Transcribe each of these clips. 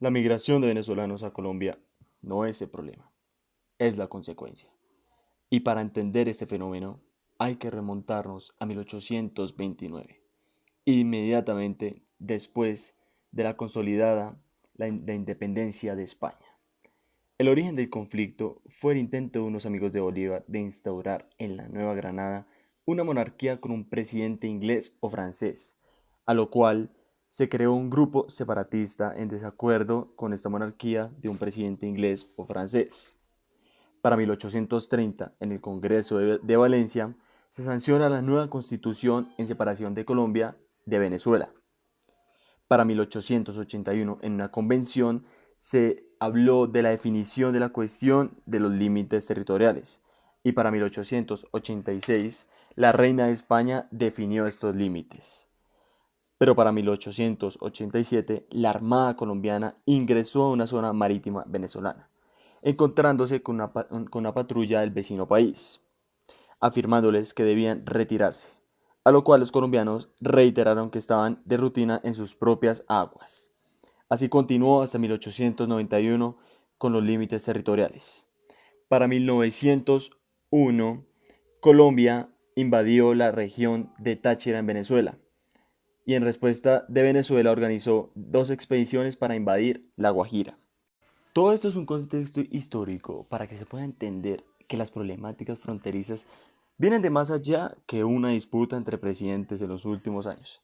La migración de venezolanos a Colombia no es el problema, es la consecuencia. Y para entender este fenómeno hay que remontarnos a 1829, inmediatamente después de la consolidada la independencia de España. El origen del conflicto fue el intento de unos amigos de Bolívar de instaurar en la Nueva Granada una monarquía con un presidente inglés o francés, a lo cual se creó un grupo separatista en desacuerdo con esta monarquía de un presidente inglés o francés. Para 1830, en el Congreso de Valencia, se sanciona la nueva constitución en separación de Colombia de Venezuela. Para 1881, en una convención, se habló de la definición de la cuestión de los límites territoriales. Y para 1886, la reina de España definió estos límites. Pero para 1887, la Armada colombiana ingresó a una zona marítima venezolana, encontrándose con una patrulla del vecino país, afirmándoles que debían retirarse, a lo cual los colombianos reiteraron que estaban de rutina en sus propias aguas. Así continuó hasta 1891 con los límites territoriales. Para 1901, Colombia invadió la región de Táchira en Venezuela y en respuesta de Venezuela organizó dos expediciones para invadir La Guajira. Todo esto es un contexto histórico para que se pueda entender que las problemáticas fronterizas vienen de más allá que una disputa entre presidentes en los últimos años.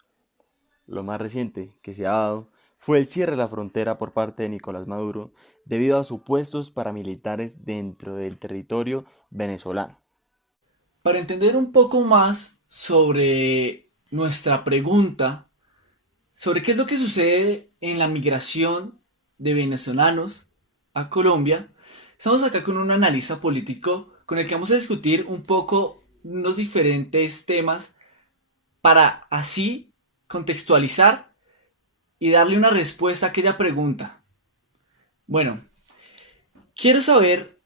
Lo más reciente que se ha dado fue el cierre de la frontera por parte de Nicolás Maduro debido a supuestos paramilitares dentro del territorio venezolano. Para entender un poco más sobre nuestra pregunta, sobre qué es lo que sucede en la migración de venezolanos a Colombia, estamos acá con un analista político con el que vamos a discutir un poco unos diferentes temas para así contextualizar y darle una respuesta a aquella pregunta. Bueno, quiero saber,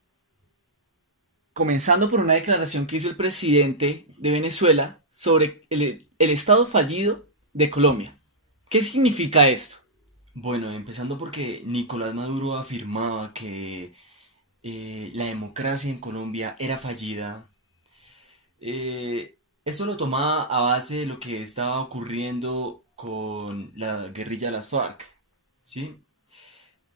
comenzando por una declaración que hizo el presidente de Venezuela sobre el estado fallido de Colombia. ¿Qué significa esto? Bueno, empezando porque Nicolás Maduro afirmaba que la democracia en Colombia era fallida. Esto lo tomaba a base de lo que estaba ocurriendo con la guerrilla de las FARC, ¿sí?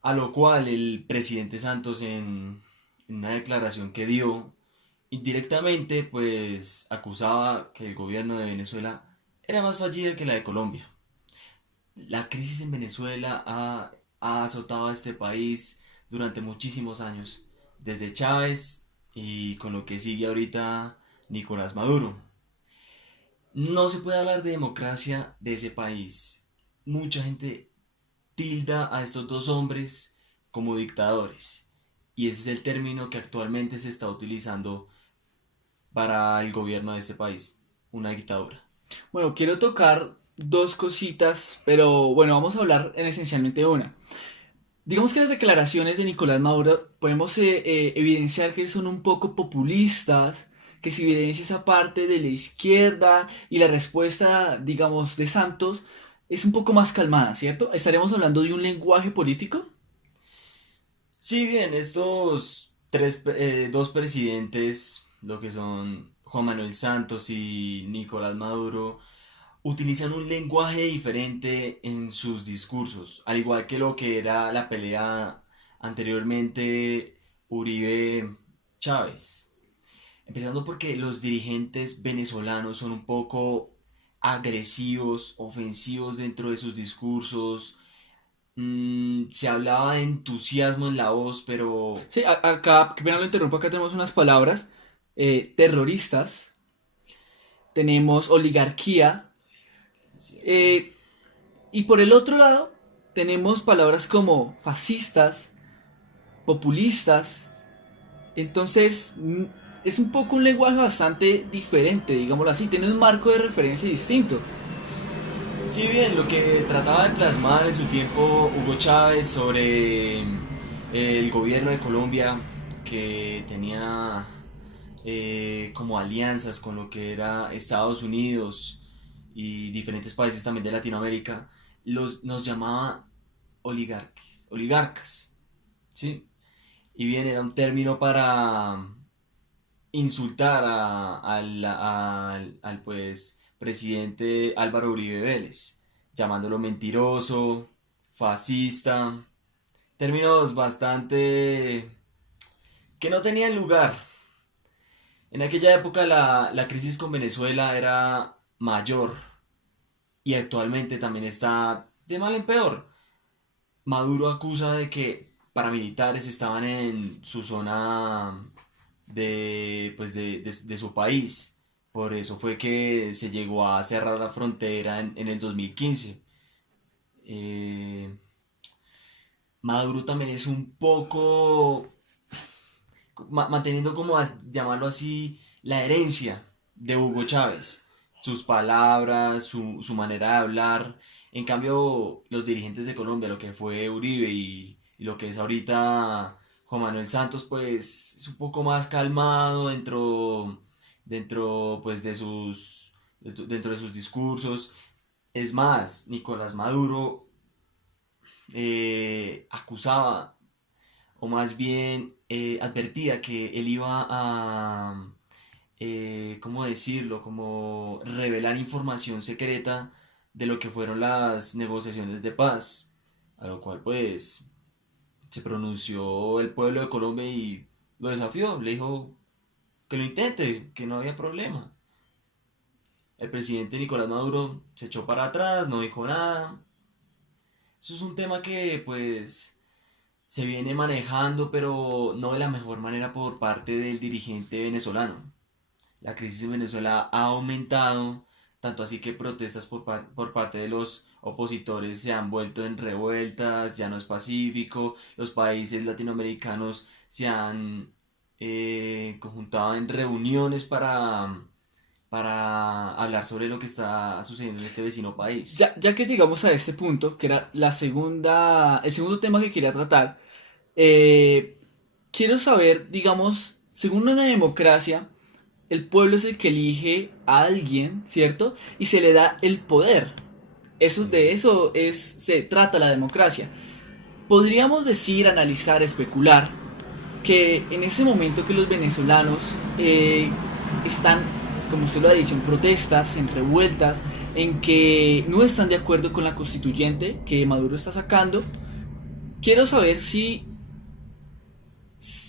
A lo cual el presidente Santos en una declaración que dio indirectamente pues acusaba que el gobierno de Venezuela era más fallida que la de Colombia. La crisis en Venezuela ha azotado a este país durante muchísimos años, desde Chávez y con lo que sigue ahorita Nicolás Maduro. No se puede hablar de democracia de ese país. Mucha gente tilda a estos dos hombres como dictadores. Y ese es el término que actualmente se está utilizando para el gobierno de este país. Una dictadura. Bueno, quiero tocar dos cositas, pero bueno, vamos a hablar en esencialmente de una. Digamos que las declaraciones de Nicolás Maduro podemos evidenciar que son un poco populistas, que se evidencia esa parte de la izquierda y la respuesta, digamos, de Santos es un poco más calmada, ¿cierto? ¿Estaremos hablando de un lenguaje político? Si bien dos presidentes, lo que son Juan Manuel Santos y Nicolás Maduro, utilizan un lenguaje diferente en sus discursos, al igual que lo que era la pelea anteriormente Uribe-Chávez. Empezando porque los dirigentes venezolanos son un poco agresivos, ofensivos dentro de sus discursos. Se hablaba de entusiasmo en la voz, pero Sí, acá, que pena lo interrumpo, acá tenemos unas palabras, terroristas, tenemos oligarquía, eh, y por el otro lado tenemos palabras como fascistas, populistas. Entonces, es un poco un lenguaje bastante diferente, digámoslo así, tiene un marco de referencia distinto. si bien lo que trataba de plasmar en su tiempo Hugo Chávez sobre el gobierno de Colombia, que tenía como alianzas con lo que era Estados Unidos y diferentes países también de Latinoamérica, nos llamaba oligarcas. oligarcas, ¿sí? Y bien, era un término para insultar al, pues presidente Álvaro Uribe Vélez, llamándolo mentiroso, fascista, términos bastante que no tenían lugar. En aquella época la crisis con Venezuela era mayor y actualmente también está de mal en peor. Maduro acusa de que paramilitares estaban en su zona de su país. Por eso fue que se llegó a cerrar la frontera en el 2015. Eh, Maduro también es un poco manteniendo como llamarlo así la herencia de Hugo Chávez, sus palabras, su manera de hablar. En cambio, los dirigentes de Colombia, lo que fue Uribe y lo que es ahorita Juan Manuel Santos, pues es un poco más calmado dentro pues dentro de sus discursos. Es más, Nicolás Maduro acusaba o más bien advertía que él iba a, ¿cómo decirlo? Como revelar información secreta de lo que fueron las negociaciones de paz, a lo cual pues se pronunció el pueblo de Colombia y lo desafió, le dijo que lo intente, que no había problema. El presidente Nicolás Maduro se echó para atrás, no dijo nada. Eso es un tema que pues se viene manejando, pero no de la mejor manera por parte del dirigente venezolano. La crisis en Venezuela ha aumentado, tanto así que protestas por parte de los opositores se han vuelto en revueltas, ya no es pacífico, los países latinoamericanos se han conjuntado en reuniones para hablar sobre lo que está sucediendo en este vecino país. Ya que llegamos a este punto, que era el segundo tema que quería tratar, quiero saber, digamos, según una democracia, el pueblo es el que elige a alguien, ¿cierto? Y se le da el poder. De Sí. eso se trata la democracia. Podríamos decir, analizar, especular que en ese momento que los venezolanos están, como usted lo ha dicho, en protestas, en revueltas, en que no están de acuerdo con la constituyente que Maduro está sacando, quiero saber si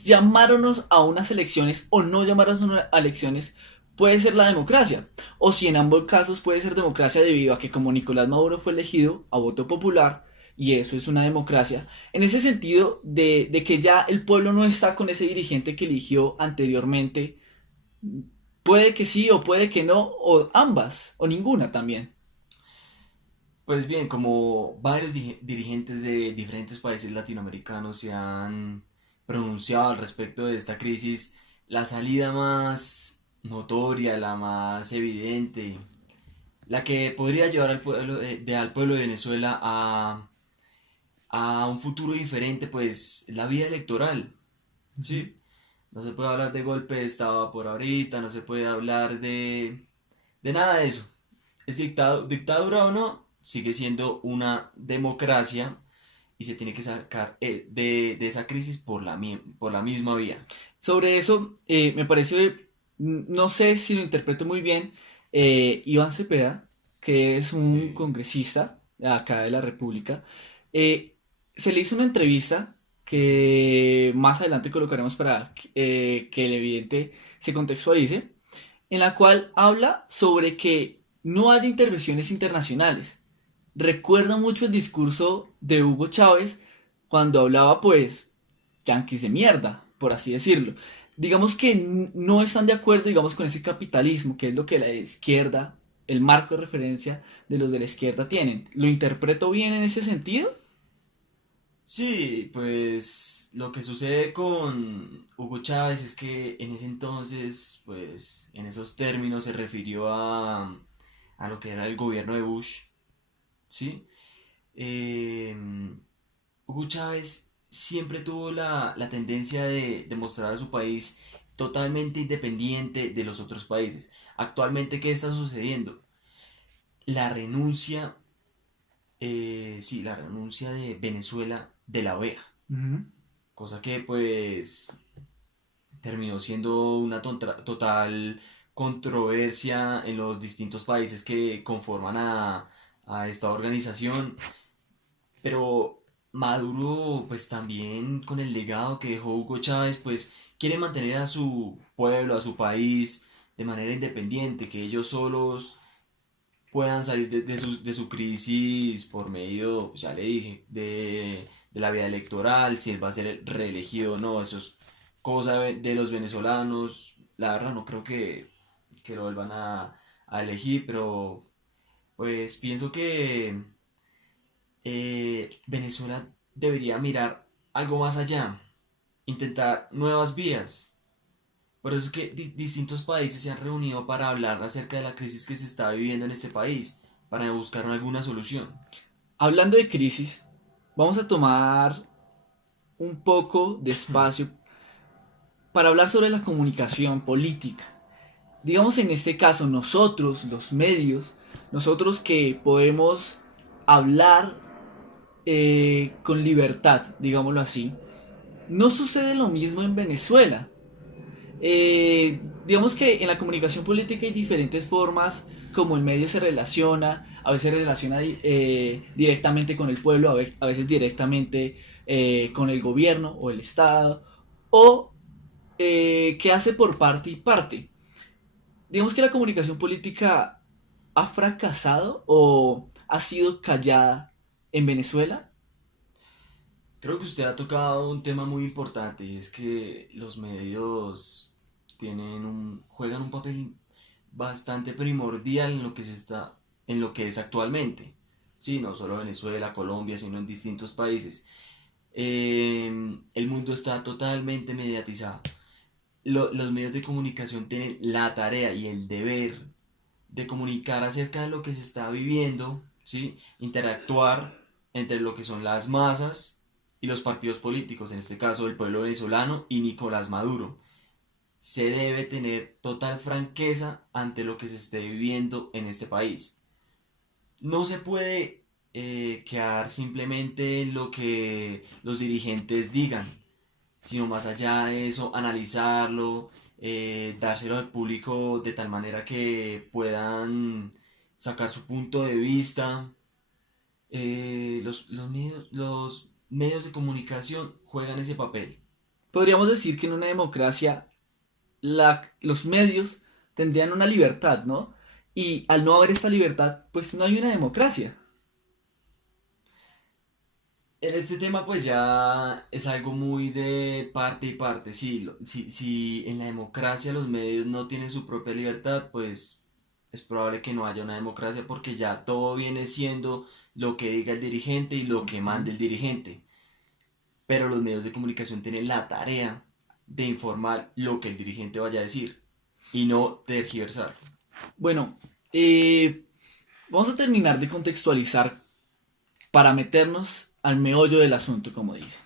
llamarnos a unas elecciones o no llamarnos a elecciones puede ser la democracia, o si en ambos casos puede ser democracia debido a que como Nicolás Maduro fue elegido a voto popular, y eso es una democracia, en ese sentido de que ya el pueblo no está con ese dirigente que eligió anteriormente, puede que sí o puede que no, o ambas, o ninguna también. Pues bien, como varios dirigentes de diferentes países latinoamericanos se han pronunciado al respecto de esta crisis, la salida más notoria, la más evidente, la que podría llevar al pueblo de Venezuela a un futuro diferente, pues la vía electoral, Ujú. ¿sí? No se puede hablar de golpe de Estado por ahorita, no se puede hablar de nada de eso. Es dictadura o no, sigue siendo una democracia y se tiene que sacar de esa crisis por la misma vía. Sobre eso, me parece, no sé si lo interpreto muy bien, Iván Cepeda, que es un Sí. congresista acá de la República, eh, se le hizo una entrevista que más adelante colocaremos para que el evidente se contextualice, en la cual habla sobre que no haya intervenciones internacionales. Recuerda mucho el discurso de Hugo Chávez cuando hablaba, pues, yanquis de mierda, por así decirlo. Digamos que no están de acuerdo, digamos, con ese capitalismo, que es lo que la izquierda, el marco de referencia de los de la izquierda tienen. ¿Lo interpreto bien en ese sentido? Sí, pues lo que sucede con Hugo Chávez es que en ese entonces, pues en esos términos se refirió a lo que era el gobierno de Bush, ¿sí? Eh, Hugo Chávez siempre tuvo la tendencia de mostrar a su país totalmente independiente de los otros países. Actualmente, ¿qué está sucediendo? La renuncia, sí, la renuncia de Venezuela de la OEA, Ujú. cosa que pues terminó siendo una total controversia en los distintos países que conforman a esta organización, pero Maduro pues también con el legado que dejó Hugo Chávez pues quiere mantener a su pueblo, a su país de manera independiente, que ellos solos puedan salir de su crisis por medio, pues, ya le dije, de la vía electoral, si él va a ser reelegido o no, eso es cosa de los venezolanos. La verdad no creo que lo vuelvan a elegir, pero pues pienso que Venezuela debería mirar algo más allá, intentar nuevas vías. Por eso es que distintos países se han reunido para hablar acerca de la crisis que se está viviendo en este país, para buscar alguna solución. Hablando de crisis, vamos a tomar un poco de espacio para hablar sobre la comunicación política. Digamos en este caso nosotros, los medios, nosotros que podemos hablar con libertad, digámoslo así, no sucede lo mismo en Venezuela. Digamos que en la comunicación política hay diferentes formas como el medio se relaciona, a veces se relaciona directamente con el pueblo, a veces directamente con el gobierno o el Estado, o que hace por parte y parte. Digamos que la comunicación política ha fracasado o ha sido callada en Venezuela. Creo que usted ha tocado un tema muy importante y es que los medios juegan un papel bastante primordial en lo que en lo que es actualmente. Sí, no solo Venezuela, Colombia, sino en distintos países. El mundo está totalmente mediatizado. Los medios de comunicación tienen la tarea y el deber de comunicar acerca de lo que se está viviendo, ¿sí? Interactuar entre lo que son las masas y los partidos políticos, en este caso el pueblo venezolano y Nicolás Maduro. Se debe tener total franqueza ante lo que se esté viviendo en este país. No se puede quedar simplemente en lo que los dirigentes digan, sino más allá de eso, analizarlo, dárselo al público de tal manera que puedan sacar su punto de vista. Los medios de comunicación juegan ese papel. Podríamos decir que en una democracia los medios tendrían una libertad, ¿no? Y al no haber esta libertad, pues no hay una democracia. En este tema pues ya es algo muy de parte y parte. Sí, si en la democracia los medios no tienen su propia libertad, pues es probable que no haya una democracia porque ya todo viene siendo lo que diga el dirigente y lo que mande el dirigente. Pero los medios de comunicación tienen la tarea de informar lo que el dirigente vaya a decir y no tergiversar. Bueno, vamos a terminar de contextualizar para meternos al meollo del asunto, como dice.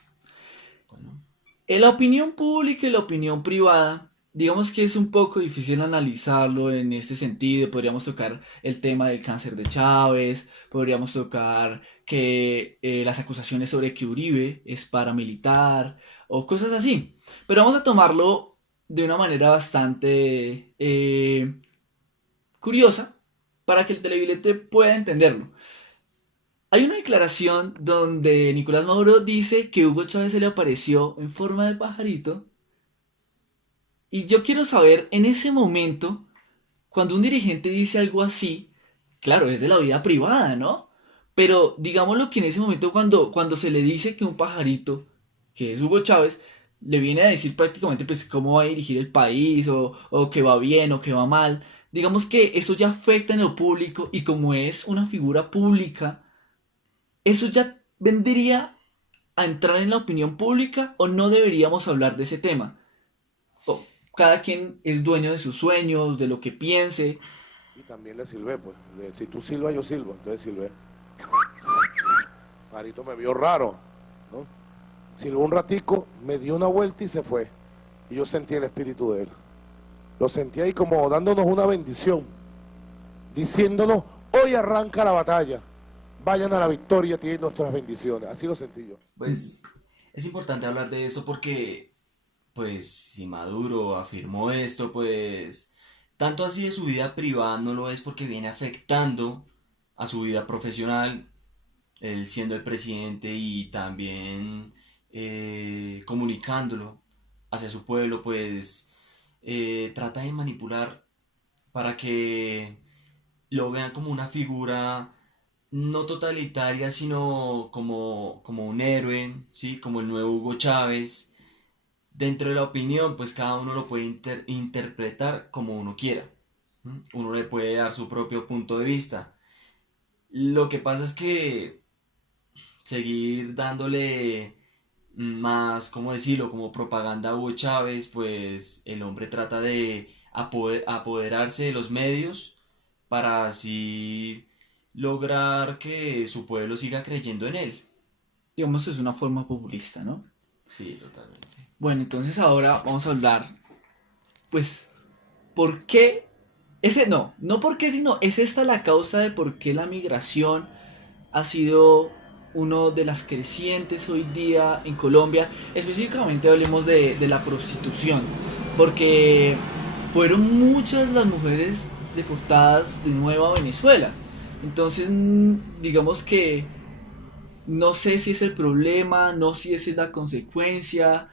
Bueno, En la opinión pública y la opinión privada, digamos que es un poco difícil analizarlo en este sentido. Podríamos tocar el tema del cáncer de Chávez, podríamos tocar que las acusaciones sobre que Uribe es paramilitar o cosas así. Pero vamos a tomarlo de una manera bastante curiosa para que el televidente pueda entenderlo. Hay una declaración donde Nicolás Maduro dice que Hugo Chávez se le apareció en forma de pajarito. Y yo quiero saber en ese momento, cuando un dirigente dice algo así, claro, es de la vida privada, ¿no? Pero digámoslo que en ese momento cuando se le dice que un pajarito, que es Hugo Chávez, le viene a decir prácticamente pues cómo va a dirigir el país o que va bien o que va mal, digamos que eso ya afecta en lo público y como es una figura pública, eso ya vendría a entrar en la opinión pública o no deberíamos hablar de ese tema. O cada quien es dueño de sus sueños, de lo que piense. Y también le silbé, pues. Si tú silbas, yo silbo. Entonces silbé. Marito me vio raro, ¿no? Silbó un ratico, me dio una vuelta y se fue. Y yo sentí el espíritu de él. Lo sentí ahí como dándonos una bendición, diciéndonos, hoy arranca la batalla. vayan a la victoria, tienen nuestras bendiciones. Así lo sentí yo. Pues es importante hablar de eso porque, pues, si Maduro afirmó esto, pues, tanto así de su vida privada no lo es porque viene afectando a su vida profesional, él siendo el presidente y también comunicándolo hacia su pueblo, pues, trata de manipular para que lo vean como una figura no totalitaria, sino como un héroe, ¿sí? Como el nuevo Hugo Chávez. Dentro de la opinión, pues cada uno lo puede interpretar como uno quiera. ¿M? Uno le puede dar su propio punto de vista. Lo que pasa es que seguir dándole más, ¿cómo decirlo? Como propaganda a Hugo Chávez, pues el hombre trata de apoderarse de los medios para así lograr que su pueblo siga creyendo en él. Digamos, es una forma populista, ¿no? Sí, totalmente. Bueno, entonces ahora vamos a hablar, pues, ¿por qué? No por qué, sino es esta la causa de por qué la migración ha sido uno de las crecientes hoy día en Colombia. Específicamente hablemos de la prostitución, porque fueron muchas las mujeres deportadas de nuevo a Venezuela. Entonces, digamos que no sé si es el problema, no sé si es la consecuencia.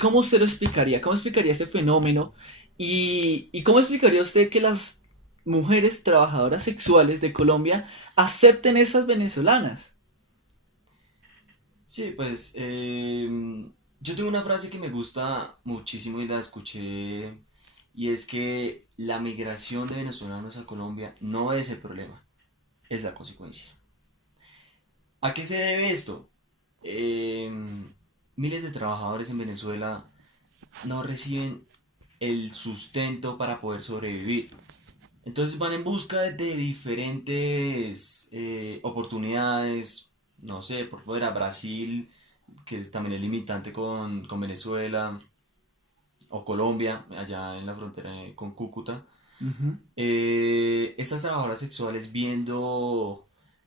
¿Cómo usted lo explicaría? ¿Cómo explicaría este fenómeno? ¿Y cómo explicaría usted que las mujeres trabajadoras sexuales de Colombia acepten esas venezolanas? Sí, pues yo tengo una frase que me gusta muchísimo y la escuché y es que la migración de venezolanos a Colombia no es el problema, es la consecuencia. ¿A qué se debe esto? Miles de trabajadores en Venezuela no reciben el sustento para poder sobrevivir. Entonces van en busca de diferentes oportunidades, no sé, por fuera, Brasil, que también es limitante con Venezuela, o Colombia, allá en la frontera con Cúcuta. Ujú. Estas trabajadoras sexuales viendo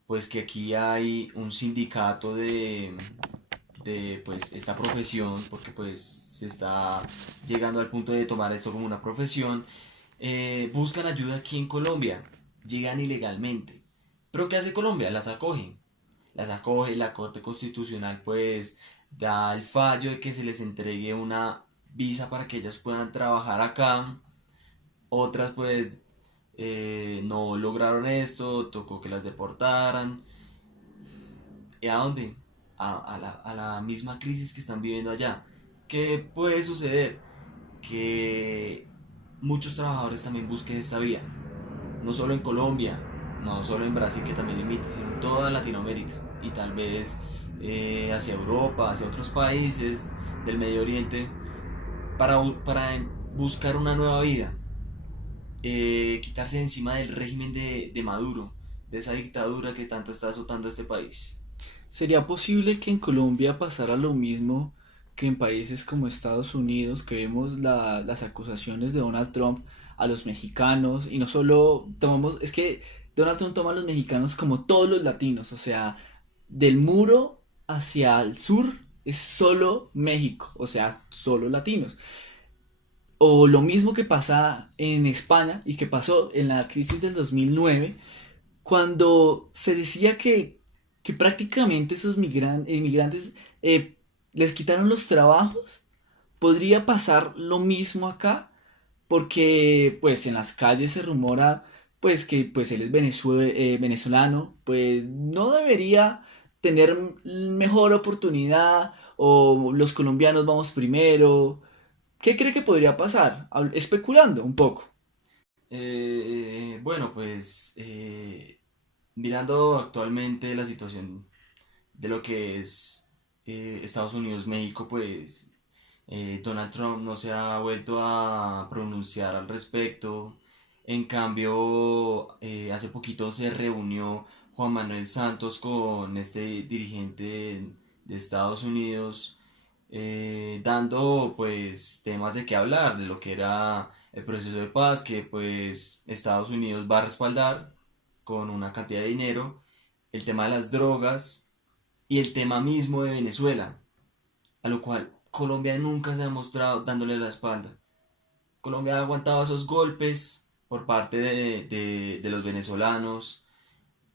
pues que aquí hay un sindicato de pues esta profesión, porque pues se está llegando al punto de tomar esto como una profesión, buscan ayuda aquí en Colombia, llegan ilegalmente. Pero ¿qué hace Colombia? Las acoge, la Corte Constitucional pues da el fallo de que se les entregue una visa para que ellas puedan trabajar acá. Otras pues no lograron esto, tocó que las deportaran. ¿Y a dónde? A la misma crisis que están viviendo allá. ¿Qué puede suceder? Que muchos trabajadores también busquen esta vía. No solo en Colombia, no solo en Brasil que también limita, sino en toda Latinoamérica. Y tal vez hacia Europa, hacia otros países del Medio Oriente, para buscar una nueva vida. Quitarse de encima del régimen de Maduro, de esa dictadura que tanto está azotando a este país. ¿Sería posible que en Colombia pasara lo mismo que en países como Estados Unidos, que vemos las acusaciones de Donald Trump a los mexicanos? Y no solo tomamos, es que Donald Trump toma a los mexicanos como todos los latinos, o sea, del muro hacia el sur es solo México, o sea, solo latinos. O lo mismo que pasa en España y que pasó en la crisis del 2009 cuando se decía que prácticamente esos inmigrantes les quitaron los trabajos. Podría pasar lo mismo acá, porque pues en las calles se rumora pues que pues él es venezolano, pues no debería tener mejor oportunidad o los colombianos vamos primero. ¿Qué cree que podría pasar? Especulando un poco. Bueno, pues mirando actualmente la situación de lo que es Estados Unidos, México, pues Donald Trump no se ha vuelto a pronunciar al respecto. En cambio, hace poquito se reunió Juan Manuel Santos con este dirigente de Estados Unidos, dando pues temas de qué hablar, de lo que era el proceso de paz que pues Estados Unidos va a respaldar con una cantidad de dinero el tema de las drogas y el tema mismo de Venezuela, a lo cual Colombia nunca se ha mostrado dándole la espalda. Colombia ha aguantado esos golpes por parte de los venezolanos,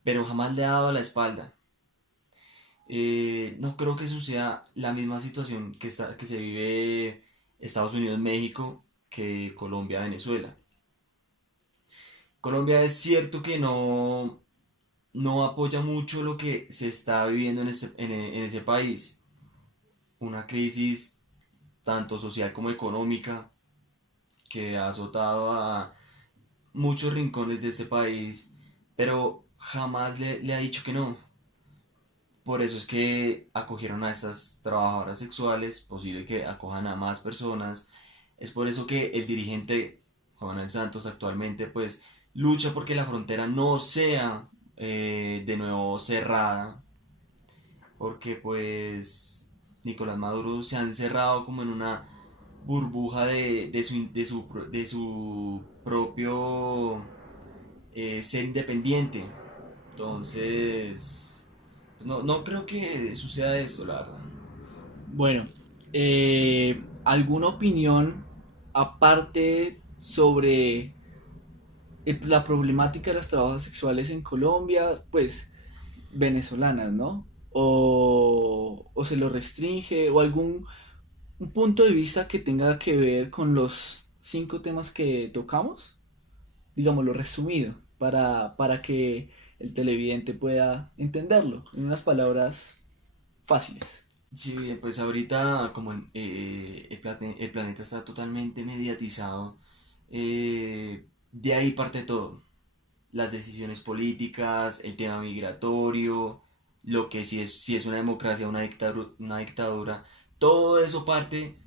pero jamás le ha dado la espalda. No creo que suceda la misma situación que se vive Estados Unidos-México que Colombia-Venezuela. Colombia es cierto que no apoya mucho lo que se está viviendo en ese país. Una crisis tanto social como económica que ha azotado a muchos rincones de este país, pero jamás le ha dicho que no. Por eso es que acogieron a estas trabajadoras sexuales, posible que acojan a más personas. Es por eso que el dirigente Juan Manuel Santos actualmente pues lucha porque la frontera no sea de nuevo cerrada, porque pues Nicolás Maduro se ha encerrado como en una burbuja de su propio ser independiente. Entonces, no creo que suceda esto, la verdad. Bueno, ¿alguna opinión aparte sobre la problemática de las trabajadoras sexuales en Colombia? Pues venezolanas, ¿no? O se lo restringe, o algún un punto de vista que tenga que ver con los 5 temas que tocamos, digámoslo resumido, para que el televidente pueda entenderlo en unas palabras fáciles. Sí, pues ahorita como el planeta está totalmente mediatizado, de ahí parte todo. Las decisiones políticas, el tema migratorio, lo que si es una democracia, una dictadura, todo eso parte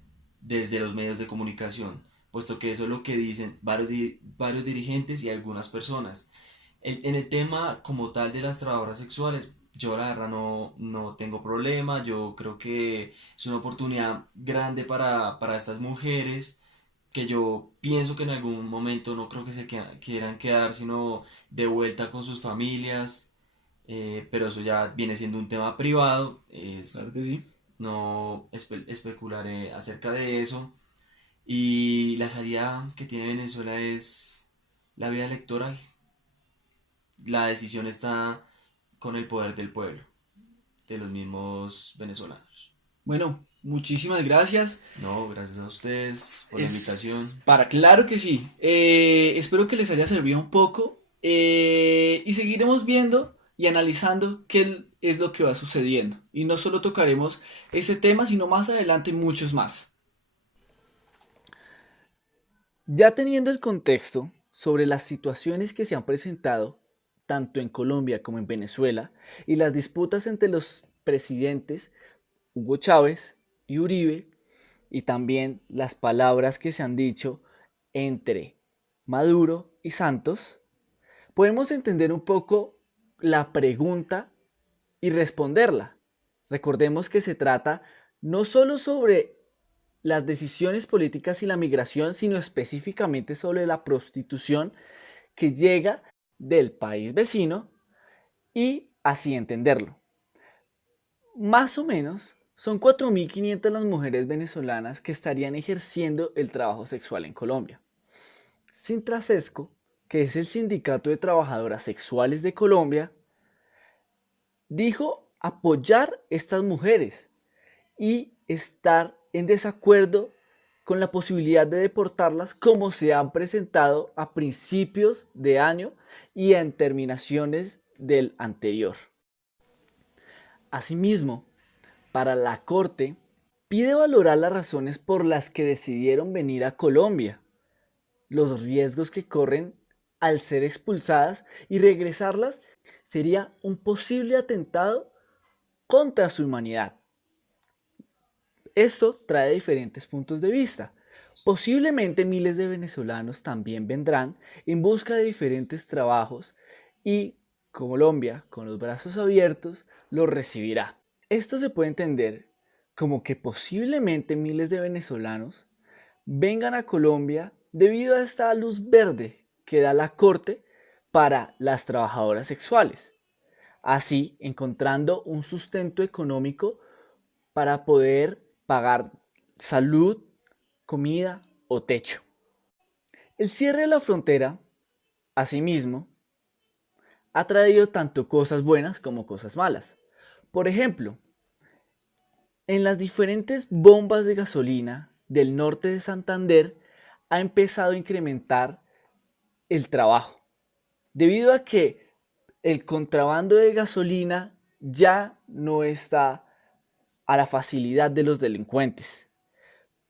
desde los medios de comunicación, puesto que eso es lo que dicen varios dirigentes y algunas personas. En el tema como tal de las trabajadoras sexuales, yo la verdad no tengo problema, yo creo que es una oportunidad grande para estas mujeres que yo pienso que en algún momento no creo que quieran quedar sino de vuelta con sus familias, pero eso ya viene siendo un tema privado, Claro que sí. no especularé acerca de eso. Y la salida que tiene Venezuela es la vía electoral. La decisión está con el poder del pueblo, de los mismos venezolanos. Bueno, muchísimas gracias. No, gracias a ustedes por la Es invitación. para, claro que sí. Espero que les haya servido un poco y seguiremos viendo y analizando qué es lo que va sucediendo. Y no solo tocaremos ese tema, sino más adelante muchos más. Ya teniendo el contexto sobre las situaciones que se han presentado tanto en Colombia como en Venezuela y las disputas entre los presidentes Hugo Chávez y Uribe y también las palabras que se han dicho entre Maduro y Santos, podemos entender un poco la pregunta y responderla. Recordemos que se trata no solo sobre las decisiones políticas y la migración, sino específicamente sobre la prostitución que llega del país vecino y así entenderlo. Más o menos son 4.500 las mujeres venezolanas que estarían ejerciendo el trabajo sexual en Colombia. Sintrasesco, que es el Sindicato de Trabajadoras Sexuales de Colombia, dijo apoyar estas mujeres y estar en desacuerdo con la posibilidad de deportarlas como se han presentado a principios de año y en terminaciones del anterior. Asimismo, para la Corte, pide valorar las razones por las que decidieron venir a Colombia, los riesgos que corren al ser expulsadas y regresarlas sería un posible atentado contra su humanidad. Esto trae diferentes puntos de vista. Posiblemente miles de venezolanos también vendrán en busca de diferentes trabajos y Colombia, con los brazos abiertos, los recibirá. Esto se puede entender como que posiblemente miles de venezolanos vengan a Colombia debido a esta luz verde que da la Corte para las trabajadoras sexuales. así encontrando un sustento económico para poder pagar salud, comida o techo. El cierre de la frontera, asimismo, ha traído tanto cosas buenas como cosas malas. Por ejemplo, en las diferentes bombas de gasolina del norte de Santander ha empezado a incrementar el trabajo, debido a que el contrabando de gasolina ya no está a la facilidad de los delincuentes.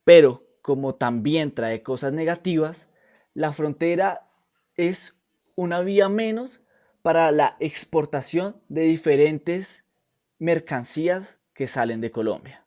Pero como también trae cosas negativas, la frontera es una vía menos para la exportación de diferentes mercancías que salen de Colombia.